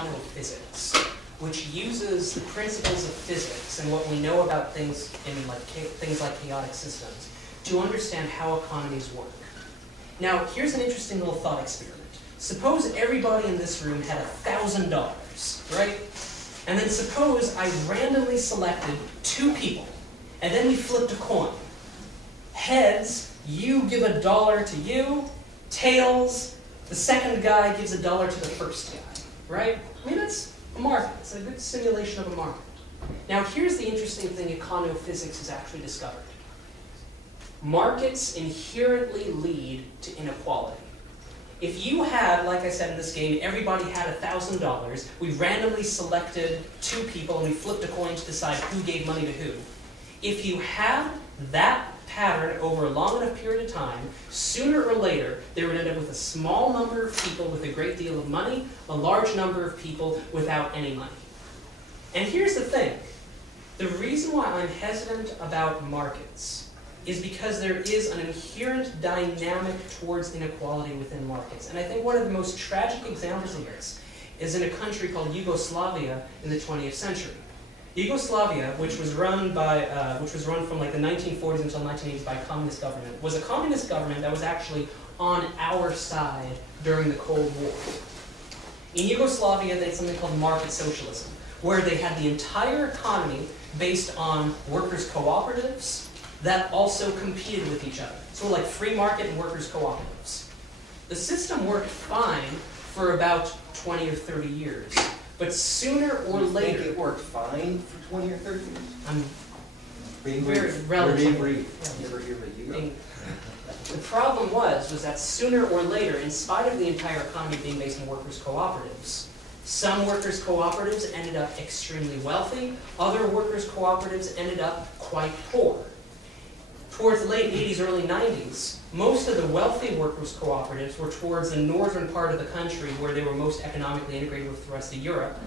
econophysics, which uses the principles of physics and what we know about things in things like chaotic systems to understand how economies work. Now, here's an interesting little thought experiment. Suppose everybody in this room had $1,000, right? And then suppose I randomly selected 2 people, and then we flipped a coin. Heads, you give $1 to you. Tails, the second guy gives $1 to the first guy, right? I mean, that's a market. It's a good simulation of a market. Now, here's the interesting thing econophysics has actually discovered. Markets inherently lead to inequality. If you had, like I said in this game, everybody had $1,000, we randomly selected 2 people and we flipped a coin to decide who gave money to who. If you had that pattern over a long enough period of time, sooner or later, they would end up with a small number of people with a great deal of money, a large number of people without any money. And here's the thing. The reason why I'm hesitant about markets is because there is an inherent dynamic towards inequality within markets. And I think one of the most tragic examples of this is in a country called Yugoslavia in the 20th century. Yugoslavia, which was run from like the 1940s until 1980s by a communist government, was a communist government that was actually on our side during the Cold War. In Yugoslavia, they had something called market socialism, where they had the entire economy based on workers' cooperatives that also competed with each other. So like free market and workers' cooperatives. The system worked fine for about 20 or 30 years. But sooner or later... You think it worked fine for 20 or 30 years? I'm being very brief. relatively. You the problem was that sooner or later, in spite of the entire economy being based on workers' cooperatives, some workers' cooperatives ended up extremely wealthy, other workers' cooperatives ended up quite poor. Towards the late 80s, early 90s, most of the wealthy workers' cooperatives were towards the northern part of the country where they were most economically integrated with the rest of Europe.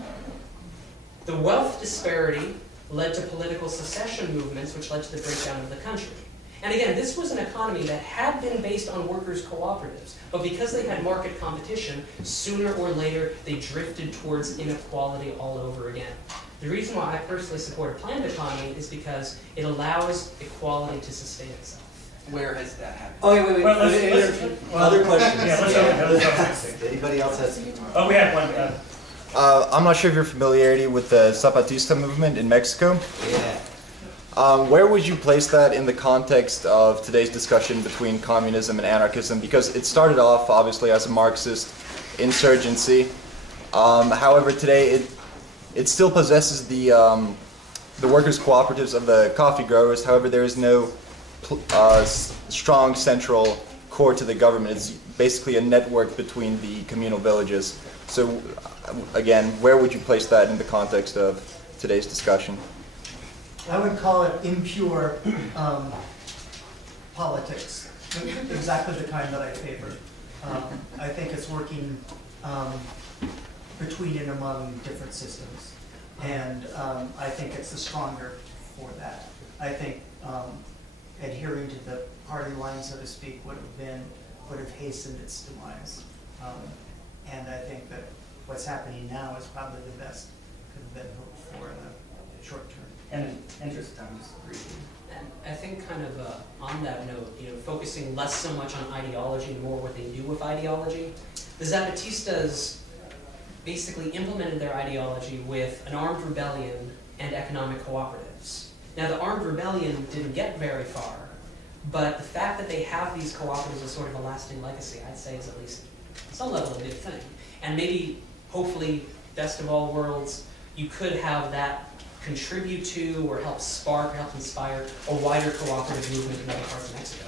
The wealth disparity led to political secession movements, which led to the breakdown of the country. And again, this was an economy that had been based on workers' cooperatives, but because they had market competition, sooner or later they drifted towards inequality all over again. The reason why I personally support a planned economy is because it allows equality to sustain itself. Where has that happened? Oh, wait. Other questions? Yeah, let's go. Anybody else has? Oh, we have one. I'm not sure if you're familiar with the Zapatista movement in Mexico. Yeah. Where would you place that in the context of today's discussion between communism and anarchism? Because it started off, obviously, as a Marxist insurgency. However, today it still possesses the workers' cooperatives of the coffee growers. However, there is no strong central core to the government. It's basically a network between the communal villages. So, again, where would you place that in the context of today's discussion? I would call it impure politics, exactly the kind that I favor. I think it's working between and among different systems, and I think it's the stronger for that. I think adhering to the party line, so to speak, would have hastened its demise. And I think that what's happening now is probably the best could have been hoped for in the short term. And in interest, I'm just briefly. And I think kind of on that note, focusing less so much on ideology and more what they do with ideology, the Zapatistas basically implemented their ideology with an armed rebellion and economic cooperatives. Now, the armed rebellion didn't get very far, but the fact that they have these cooperatives as sort of a lasting legacy, I'd say, is at least some level a good thing. And maybe, hopefully, best of all worlds, you could have that contribute to or help spark or help inspire a wider cooperative movement in other parts of Mexico.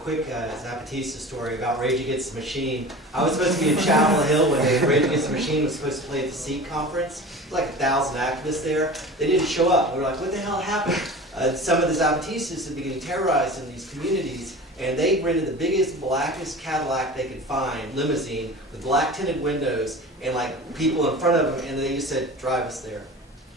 Quick Zapatista story about Rage Against the Machine. I was supposed to be in Chapel Hill when Rage Against the Machine was supposed to play at the SEAT conference. There was like 1,000 activists there. They didn't show up. We were like, what the hell happened? Some of the Zapatistas had been getting terrorized in these communities, and they rented the biggest, blackest Cadillac they could find, limousine, with black tinted windows, and like people in front of them, and they just said, drive us there.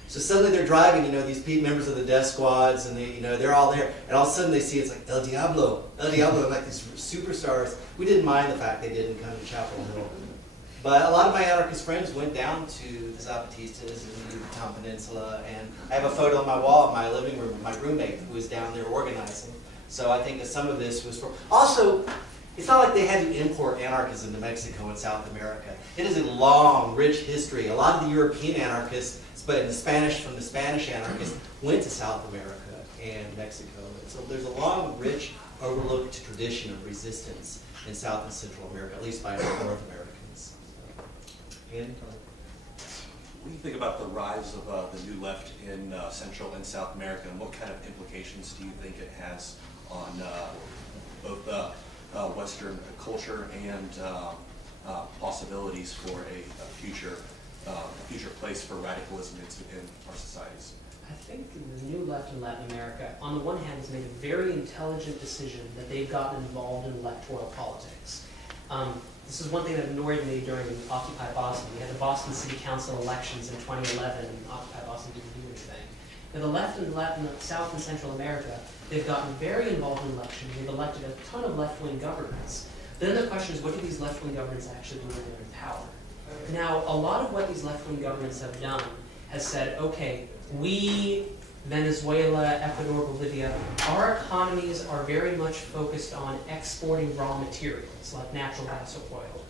So suddenly they're driving, these members of the death squads, and they're all there, and all of a sudden they see it's like El Diablo, like these superstars. We didn't mind the fact they didn't come to Chapel Hill. But a lot of my anarchist friends went down to the Zapatistas in the Yucatan Peninsula, and I have a photo on my wall in my living room of my roommate who was down there organizing. So I think that some of this was from... Also, it's not like they had to import anarchism to Mexico and South America. It is a long, rich history. A lot of the European anarchists, but in the Spanish, from the Spanish anarchists, went to South America and Mexico. And so there's a long, rich, overlooked tradition of resistance in South and Central America, at least by North Americans. Andy? What do you think about the rise of the new left in Central and South America, and what kind of implications do you think it has on both Western culture and possibilities for a future place for radicalism in our societies? I think the new left in Latin America, on the one hand, has made a very intelligent decision that they've gotten involved in electoral politics. This is one thing that annoyed me during Occupy Boston. We had the Boston City Council elections in 2011, and Occupy Boston didn't do anything. Now, the left in South and Central America, they've gotten very involved in elections. They've elected a ton of left-wing governments. Then the question is, what do these left-wing governments actually do when they're in power? Now, a lot of what these left-wing governments have done has said, okay, we, Venezuela, Ecuador, Bolivia, our economies are very much focused on exporting raw materials like natural gas or oil.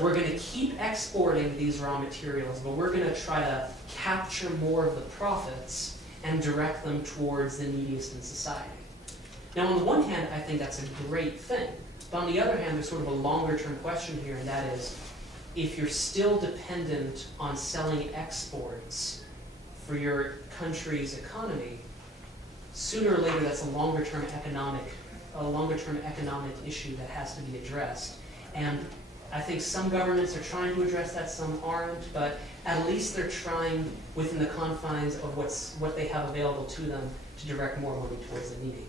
We're going to keep exporting these raw materials, but we're going to try to capture more of the profits and direct them towards the neediest in society. Now, on the one hand, I think that's a great thing. But on the other hand, there's sort of a longer-term question here, and that is, if you're still dependent on selling exports for your country's economy, sooner or later that's a longer-term economic issue that has to be addressed. And I think some governments are trying to address that, some aren't, but at least they're trying within the confines of what they have available to them to direct more money towards the needy.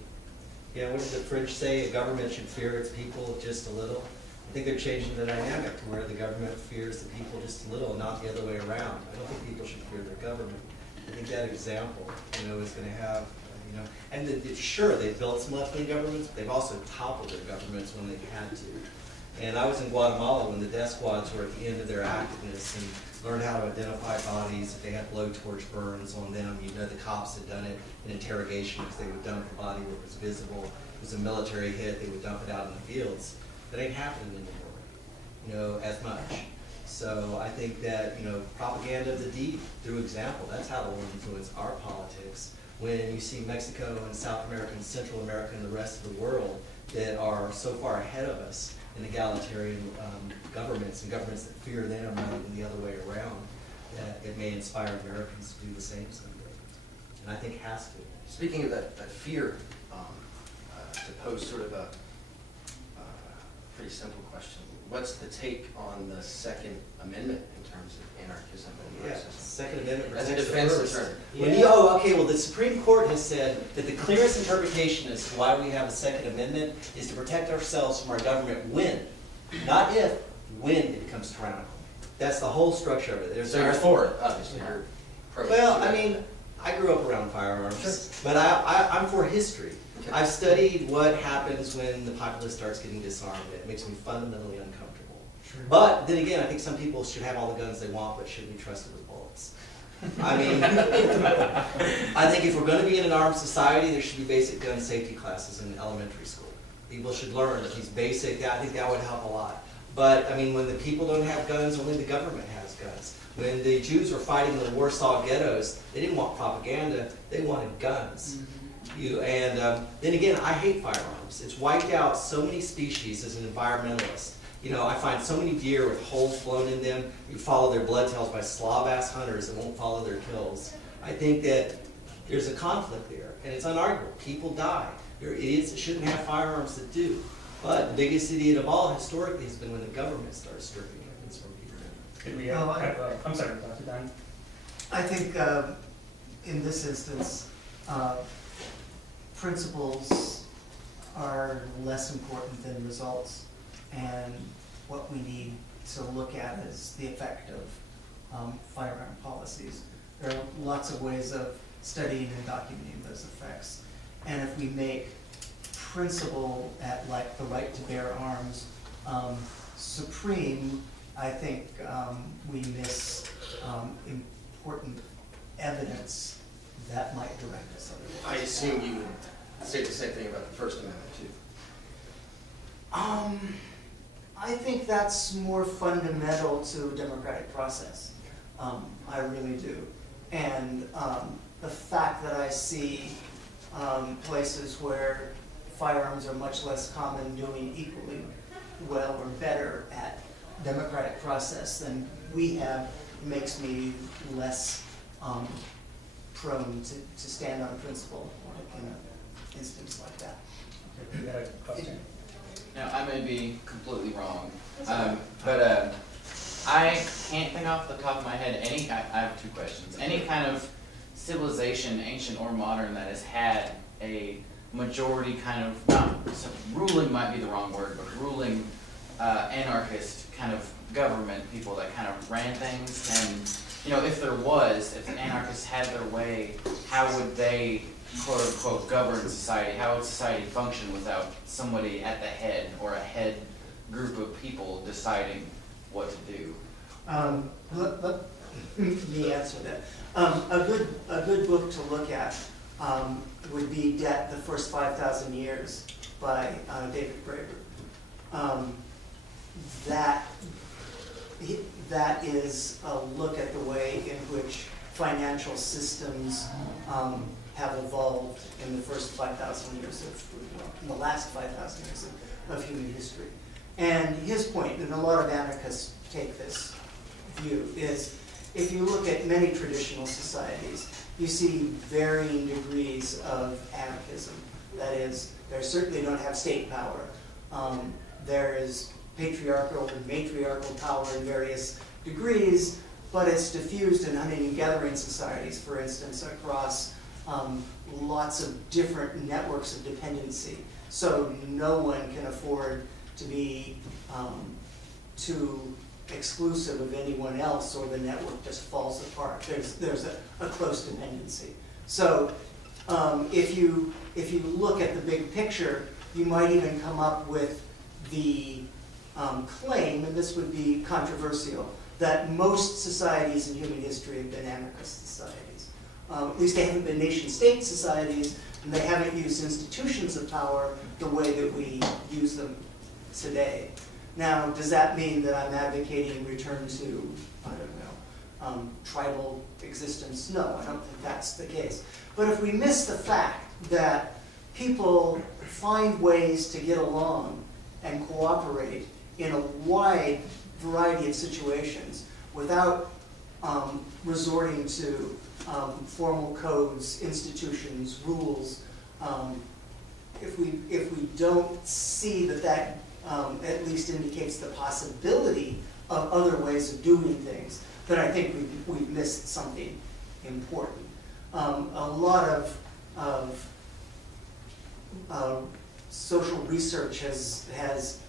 Yeah, what did the French say? A government should fear its people just a little. I think they're changing the dynamic to where the government fears the people just a little, not the other way around. I don't think people should fear their government. I think that example, is going to have, and sure, they've built some left-wing governments, but they've also toppled their governments when they've had to. And I was in Guatemala when the death squads were at the end of their activeness and learned how to identify bodies. If they had blowtorch burns on them, the cops had done it in interrogation because they would dump the body where it was visible. It was a military hit, they would dump it out in the fields. That ain't happening anymore, as much. So I think that, propaganda of the deed through example, that's how it will influence our politics. When you see Mexico and South America and Central America and the rest of the world that are so far ahead of us in egalitarian governments and governments that fear them rather than the other way around, that it may inspire Americans to do the same someday. And I think it has to. Speaking of that fear, to pose sort of a pretty simple question, what's the take on the Second Amendment in terms of anarchism and Marxism? Second Amendment As a protects defense the first. attorney. Well, the Supreme Court has said that the clearest interpretation as to why we have a Second Amendment is to protect ourselves from our government when, not if, when it becomes tyrannical. That's the whole structure of it. So you're for it, obviously. You're pro. Well, I grew up around firearms, Sure. but I'm for history. Okay. I've studied what happens when the populace starts getting disarmed. It makes me fundamentally uncomfortable. Sure. But then again, I think some people should have all the guns they want, but shouldn't be trusted with bullets. I think if we're going to be in an armed society, there should be basic gun safety classes in elementary school. People should learn that these basic, I think that would help a lot. But, when the people don't have guns, only the government has guns. When the Jews were fighting in the Warsaw ghettos, they didn't want propaganda, they wanted guns. Then again, I hate firearms. It's wiped out so many species as an environmentalist. I find so many deer with holes blown in them. You follow their blood trails by slob-ass hunters that won't follow their kills. I think that there's a conflict there, and it's unarguable. People die. There are idiots that shouldn't have firearms that do. But the biggest idiot of all historically has been when the government starts stripping weapons from people. Could we No, I'm sorry, Dr. Dunn. I think in this instance, principles are less important than results, and what we need to look at is the effect of firearm policies. There are lots of ways of studying and documenting those effects, and if we make principle at like the right to bear arms supreme, I think we miss important evidence that might direct us otherwise. I assume you would say the same thing about the First Amendment, too. I think that's more fundamental to a democratic process. I really do. And the fact that I see places where firearms are much less common doing equally well or better at democratic process than we have makes me less prone to stand on principle in an instance like that. You had a question? Now, I may be completely wrong, but I can't think off the top of my head I have two questions. Any kind of civilization, ancient or modern, that has had a majority kind of, not, so ruling might be the wrong word, but ruling anarchist kind of government, people that kind of ran things, and, you know, if the anarchists had their way, how would they, quote unquote, govern society? How would society function without somebody at the head, or a head group of people deciding what to do? Let me answer that. A good book to look at would be Debt, the First 5,000 Years by David Graeber. That is a look at the way in which financial systems have evolved in the first 5,000 years in the last 5,000 years of human history. And his point, and a lot of anarchists take this view, is if you look at many traditional societies, you see varying degrees of anarchism. That is, they certainly don't have state power. There is patriarchal and matriarchal power in various degrees, but it's diffused in hunting and gathering societies, for instance, across lots of different networks of dependency. So no one can afford to be too exclusive of anyone else, or the network just falls apart. There's a close dependency. So if you look at the big picture, you might even come up with the claim, and this would be controversial, that most societies in human history have been anarchist societies. At least they haven't been nation-state societies, and they haven't used institutions of power the way that we use them today. Now, does that mean that I'm advocating return to, I don't know, tribal existence? No, I don't think that's the case. But if we miss the fact that people find ways to get along and cooperate in a wide variety of situations without resorting to formal codes, institutions, rules, if we don't see that at least indicates the possibility of other ways of doing things, then I think we've missed something important. A lot of social research has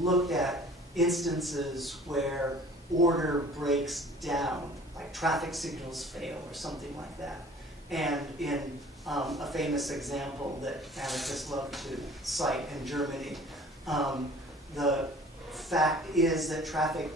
looked at instances where order breaks down, like traffic signals fail or something like that. And in a famous example that anarchists love to cite in Germany, the fact is that traffic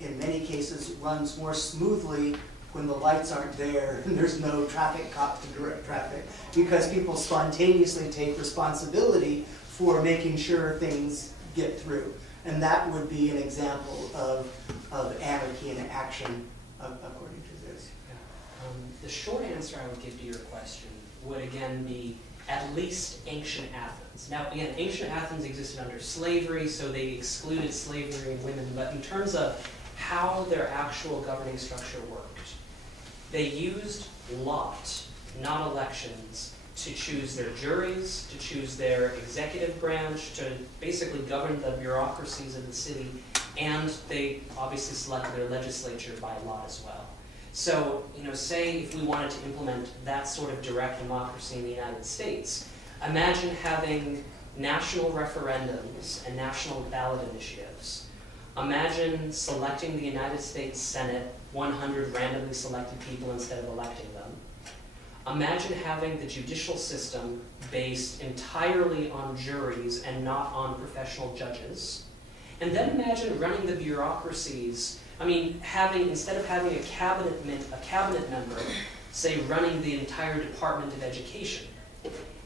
in many cases runs more smoothly when the lights aren't there and there's no traffic cop to direct traffic, because people spontaneously take responsibility for making sure things get through. And that would be an example of anarchy in action, according to this. The short answer I would give to your question would again be at least ancient Athens. Now, again, ancient Athens existed under slavery, so they excluded slavery and women, but in terms of how their actual governing structure worked, they used lot, not elections, to choose their juries, to choose their executive branch, to basically govern the bureaucracies of the city, and they obviously selected their legislature by lot as well. So, say if we wanted to implement that sort of direct democracy in the United States, imagine having national referendums and national ballot initiatives. Imagine selecting the United States Senate, 100 randomly selected people instead of electing them. Imagine having the judicial system based entirely on juries and not on professional judges. And then imagine running the bureaucracies. I mean, instead of having a cabinet member, say, running the entire Department of Education,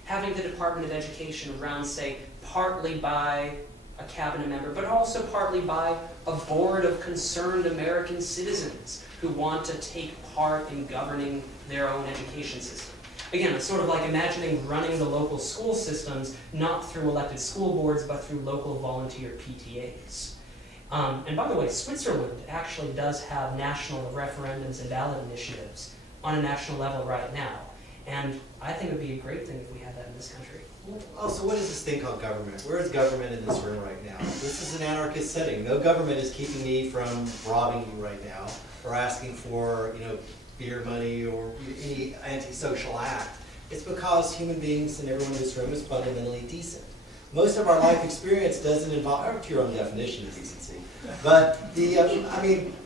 having the Department of Education run, say, partly by a cabinet member, but also partly by a board of concerned American citizens who want to take part in governing their own education system. Again, it's sort of like imagining running the local school systems not through elected school boards, but through local volunteer PTAs. And by the way, Switzerland actually does have national referendums and ballot initiatives on a national level right now. And I think it would be a great thing if we had that in this country. Oh, so what is this thing called government? Where is government in this room right now? This is an anarchist setting. No government is keeping me from robbing you right now, or asking for, beer money or any antisocial act. It's because human beings and everyone in this room is fundamentally decent. Most of our life experience doesn't involve, to your own definition of decency, but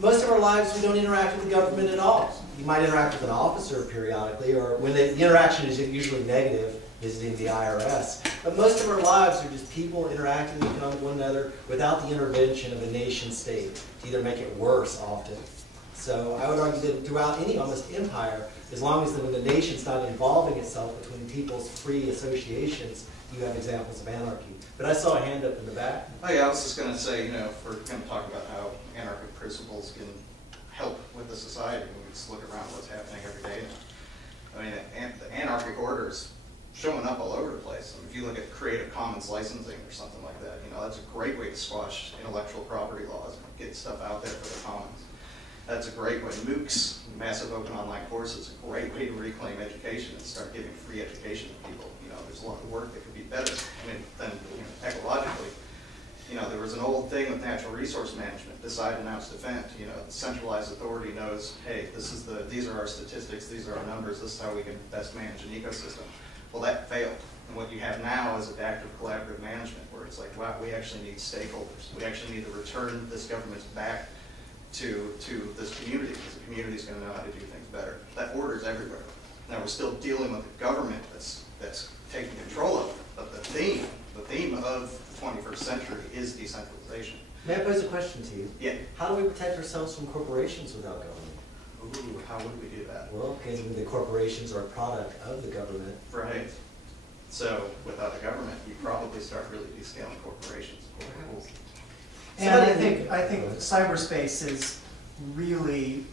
most of our lives we don't interact with the government at all. You might interact with an officer periodically, or when the interaction is usually negative, visiting the IRS. But most of our lives are just people interacting with one another without the intervention of a nation state to either make it worse often. So I would argue that throughout any almost empire, as long as when the nation's not involving itself between people's free associations, you have examples of anarchy. But I saw a hand up in the back. Oh yeah, I was just going to say, if we're going to talk about how anarchic principles can help with the society, we just look around what's happening every day now. I mean, the anarchic orders showing up all over the place. If you look at Creative Commons licensing or something like that, that's a great way to squash intellectual property laws and get stuff out there for the commons. That's a great way. MOOCs, massive open online courses, a great way to reclaim education and start giving free education to people. There's a lot of work that could be better. Than ecologically. There was an old thing with natural resource management: decide, announce, defend. The centralized authority knows, hey, these are our statistics, these are our numbers, this is how we can best manage an ecosystem. Well, that failed. And what you have now is adaptive collaborative management, where it's like, wow, we actually need stakeholders. We actually need to return this government back to this community, because the community is going to know how to do things better. That order's everywhere. Now we're still dealing with a government that's taking control of it, but the theme of the 21st century is decentralization. May I pose a question to you? Yeah. How do we protect ourselves from corporations without government? Ooh, how would we do that? Well, because the corporations are a product of the government. Right. So without the government, you probably start really descaling corporations. And I think cyberspace is really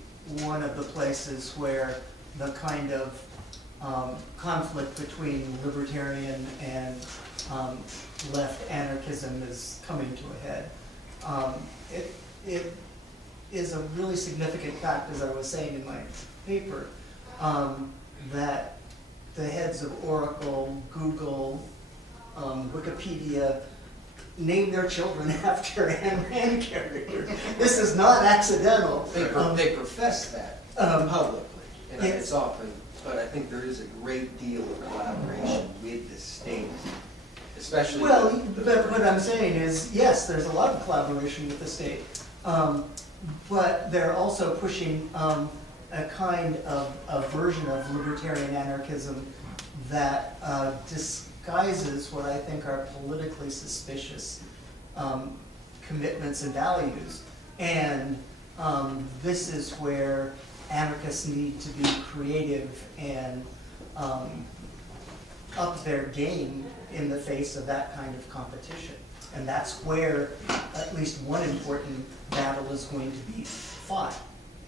one of the places where the kind of conflict between libertarian and left anarchism is coming to a head. It is a really significant fact, as I was saying in my paper, that the heads of Oracle, Google, Wikipedia name their children after Ayn Rand characters. This is not accidental. They profess that publicly, and yes. it's often, but I think there is a great deal of collaboration with the state, especially. Well, but what I'm saying is, yes, there's a lot of collaboration with the state, but they're also pushing a kind of a version of libertarian anarchism that disguises what I think are politically suspicious commitments and values. And this is where anarchists need to be creative and up their game in the face of that kind of competition. And that's where at least one important battle is going to be fought.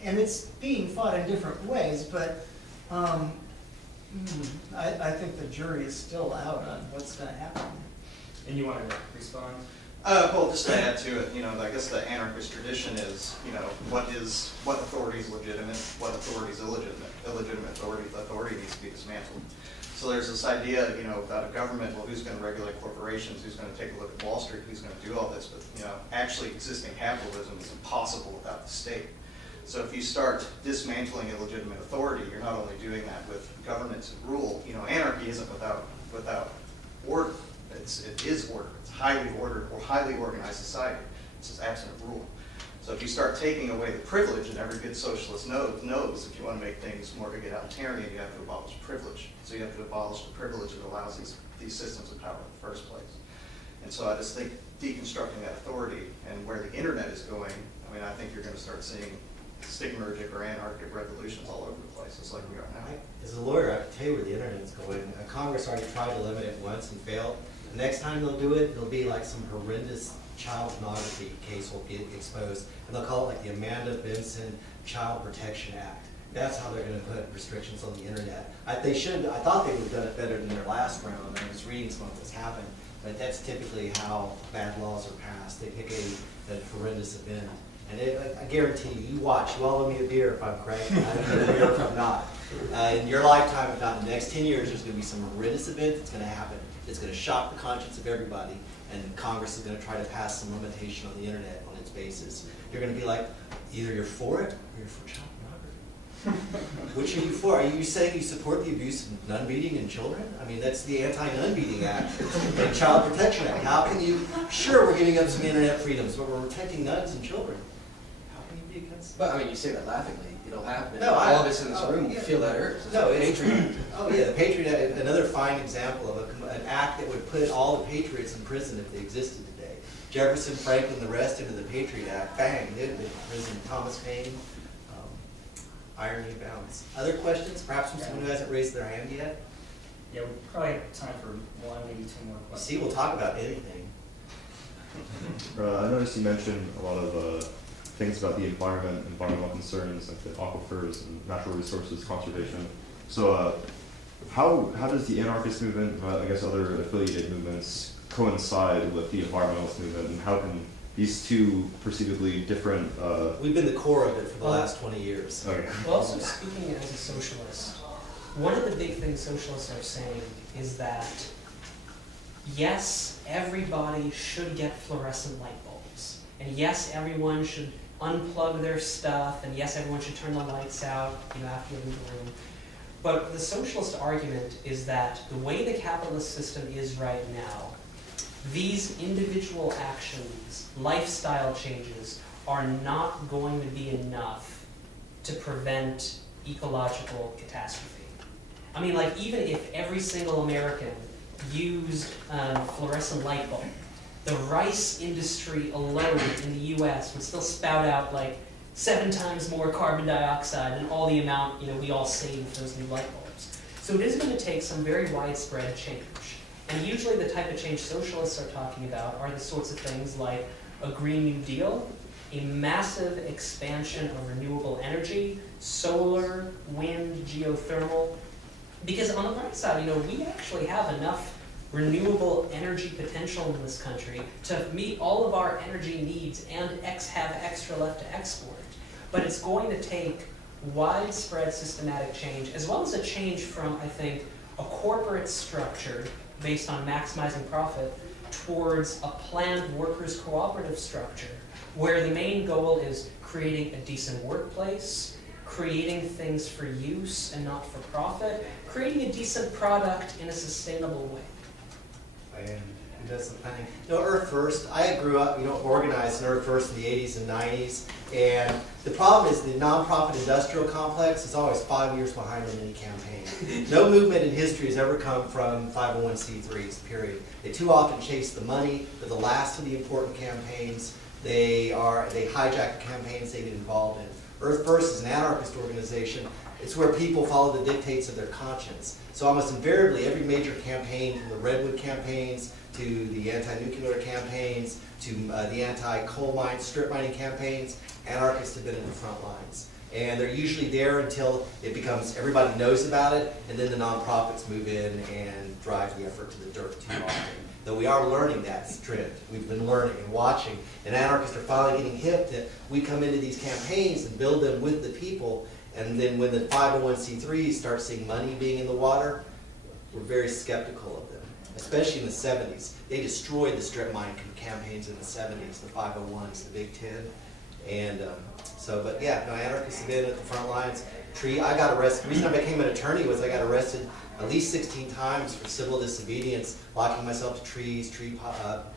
And it's being fought in different ways, but I think the jury is still out on what's going to happen. And you wanted to respond? Well, just to add to it, I guess the anarchist tradition is, what authority is legitimate, what authority is illegitimate. Illegitimate authority needs to be dismantled. So there's this idea, about a government, well, who's going to regulate corporations, who's going to take a look at Wall Street, who's going to do all this, but, actually existing capitalism is impossible without the state. So if you start dismantling illegitimate authority, you're not only doing that with governance and rule. Anarchy isn't without order. It is order. It's highly ordered or highly organized society. It's just absent of rule. So if you start taking away the privilege, and every good socialist knows if you want to make things more egalitarian, you have to abolish privilege. So you have to abolish the privilege that allows these systems of power in the first place. And so I just think deconstructing that authority and where the internet is going, I mean, I think you're going to start seeing stigmergic or anarchic revolutions all over the place, just like we are now. As a lawyer, I can tell you where the internet's going. Congress already tried to limit it once and failed. The next time they'll do it, it'll be like some horrendous child pornography case will get exposed, and they'll call it like the Amanda Benson Child Protection Act. That's how they're going to put restrictions on the internet. I thought they would have done it better than their last round. I was reading some of what's happened, but that's typically how bad laws are passed. They pick a horrendous event. And I guarantee you, you watch, you all owe me a beer if I'm correct, I owe you a beer if I'm not. In your lifetime, if not in the next 10 years, there's going to be some horrendous event that's going to happen. It's going to shock the conscience of everybody, and Congress is going to try to pass some limitation on the internet on its basis. You're going to be like, either you're for it or you're for child pornography. Which are you for? Are you saying you support the abuse of nun beating in children? I mean, that's the Anti-Nun Beating Act and Child Protection Act. How can you, sure, we're giving up some internet freedoms, but we're protecting nuns and children. How can you be against that? But I mean, you say that laughingly. It'll happen. No, all of us in this room yeah. feel that urge. No, it's Patriot. Oh yeah, the Patriot Act, another fine example of an act that would put all the patriots in prison if they existed today. Jefferson, Franklin, the rest into the Patriot Act, bang, they'd have been in prison. Thomas Paine, irony abounds. Other questions? Perhaps from someone who hasn't raised their hand yet? Yeah, we probably have time for one, maybe two more You questions. see, we'll talk about anything. I noticed you mentioned a lot of things about the environment, environmental concerns, like the aquifers and natural resources conservation. So how does the anarchist movement, I guess other affiliated movements, coincide with the environmentalist movement, and how can these two perceivably different... We've been the core of it for the last 20 years. Okay. Well, also speaking as a socialist, one of the big things socialists are saying is that, yes, everybody should get fluorescent light bulbs. And yes, everyone should unplug their stuff, and yes, everyone should turn the lights out, after you leave the room. But the socialist argument is that the way the capitalist system is right now, these individual actions, lifestyle changes, are not going to be enough to prevent ecological catastrophe. I mean, like, even if every single American used fluorescent light bulb, the rice industry alone in the US would still spout out like 7 times more carbon dioxide than all the amount we all save for those new light bulbs. So it is going to take some very widespread change. And usually the type of change socialists are talking about are the sorts of things like a Green New Deal, a massive expansion of renewable energy, solar, wind, geothermal. Because on the bright side, we actually have enough renewable energy potential in this country to meet all of our energy needs and have extra left to export. But it's going to take widespread systematic change, as well as a change from, I think, a corporate structure based on maximizing profit towards a planned workers' cooperative structure, where the main goal is creating a decent workplace, creating things for use and not for profit, creating a decent product in a sustainable way. And who does the planning? Earth First, I grew up, organized in Earth First in the 80s and 90s, and the problem is the nonprofit industrial complex is always 5 years behind on any campaign. No movement in history has ever come from 501c3s, period. They too often chase the money, they're the last of the important campaigns, they hijack the campaigns they get involved in. Earth First is an anarchist organization. It's where people follow the dictates of their conscience. So almost invariably, every major campaign, from the Redwood campaigns to the anti-nuclear campaigns to the anti-coal mine, strip mining campaigns, anarchists have been in the front lines. And they're usually there until it becomes, everybody knows about it, and then the nonprofits move in and drive the effort to the dirt too often. Though we are learning that trend. We've been learning and watching, and anarchists are finally getting hip that we come into these campaigns and build them with the people, and then when the 501c3s start seeing money being in the water, we're very skeptical of them, especially in the 70s. They destroyed the strip mine campaigns in the 70s, the 501s, the Big Ten. And but yeah, anarchists have been at the front lines. I got arrested. The reason I became an attorney was I got arrested at least 16 times for civil disobedience, locking myself to trees,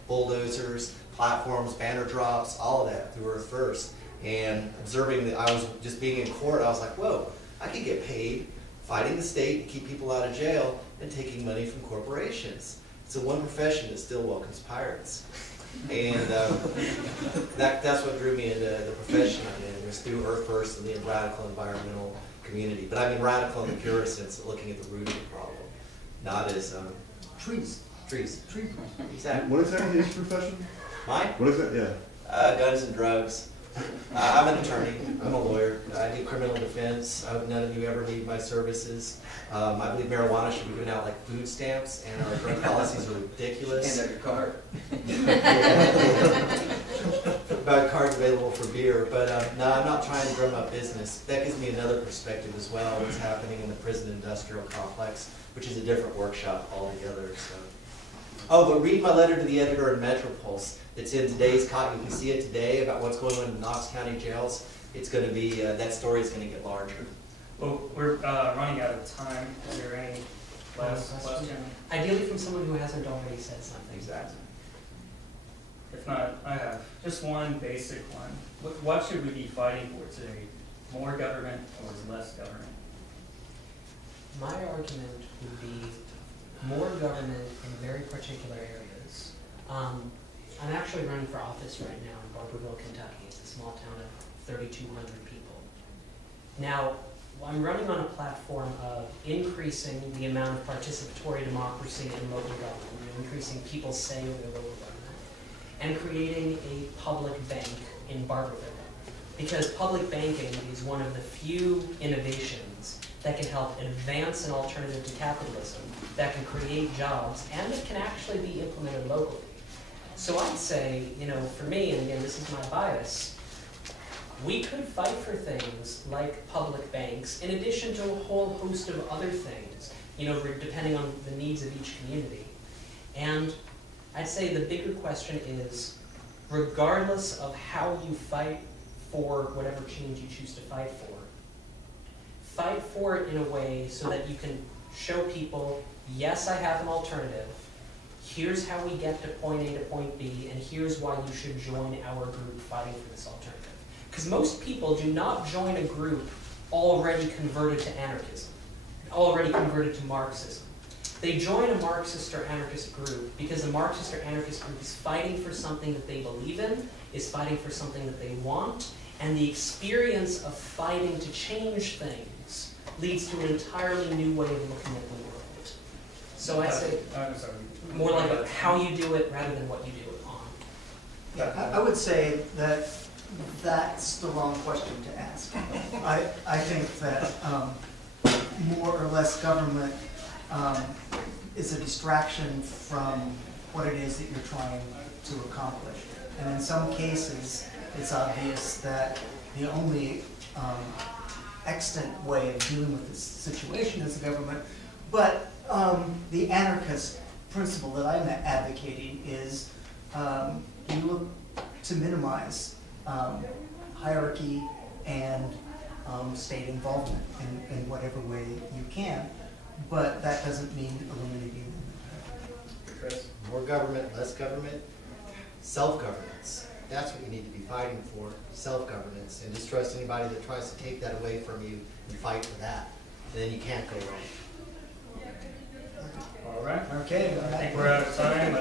bulldozers, platforms, banner drops, all of that through Earth First. And observing that I was just being in court, I was like, whoa, I could get paid fighting the state to keep people out of jail and taking money from corporations. It's the one profession that still welcomes pirates. And that's what drew me into the profession I'm in. It was through Earth and the radical environmental community. But I mean radical in the purest sense, of looking at the root of the problem, not as Trees. trees. Trees. Exactly. What exactly is your profession? Mine? What is it? Yeah. Guns and drugs. I'm an attorney. I'm a lawyer. I do criminal defense. I hope none of you ever need my services. I believe marijuana should be given out like food stamps, and our drug policies are ridiculous. Hand out your card. About cards available for beer, but no, I'm not trying to drum up business. That gives me another perspective as well, what's happening in the prison industrial complex, which is a different workshop altogether. So. Oh, but read my letter to the editor in Metropulse. It's in today's copy. You can see it today about what's going on in Knox County jails. It's going to be, that story is going to get larger. Well, we're running out of time. Is there any last question? Ideally from someone who hasn't already said something. Exactly. If not, I have just one basic one. What should we be fighting for today? More government or less government? My argument would be more government in very particular areas. I'm actually running for office right now in Barberville, Kentucky. It's a small town of 3,200 people. Now, I'm running on a platform of increasing the amount of participatory democracy in local government, increasing people's say over their local government, and creating a public bank in Barberville. Because public banking is one of the few innovations that can help advance an alternative to capitalism, that can create jobs, and it can actually be implemented locally. So I'd say, for me, and again, this is my bias, we could fight for things like public banks in addition to a whole host of other things, depending on the needs of each community. And I'd say the bigger question is, regardless of how you fight for whatever change you choose to fight for it in a way so that you can show people, yes, I have an alternative, here's how we get to point A to point B, and here's why you should join our group fighting for this alternative. Because most people do not join a group already converted to anarchism, already converted to Marxism. They join a Marxist or anarchist group because the Marxist or anarchist group is fighting for something that they believe in, is fighting for something that they want, and the experience of fighting to change things leads to an entirely new way of looking at the world. So I'd say more like how you do it rather than what you do it on. Yeah, I would say that that's the wrong question to ask. I think that more or less government is a distraction from what it is that you're trying to accomplish. And in some cases, it's obvious that the only extant way of dealing with this situation is the government. But the anarchist principle that I'm advocating is you look to minimize hierarchy and state involvement in whatever way you can, but that doesn't mean eliminating them. Chris? More government, less government, self-governance. That's what you need to be fighting for, self-governance, and distrust anybody that tries to take that away from you and fight for that. And then you can't go wrong. All right. Okay. I think we're out of time.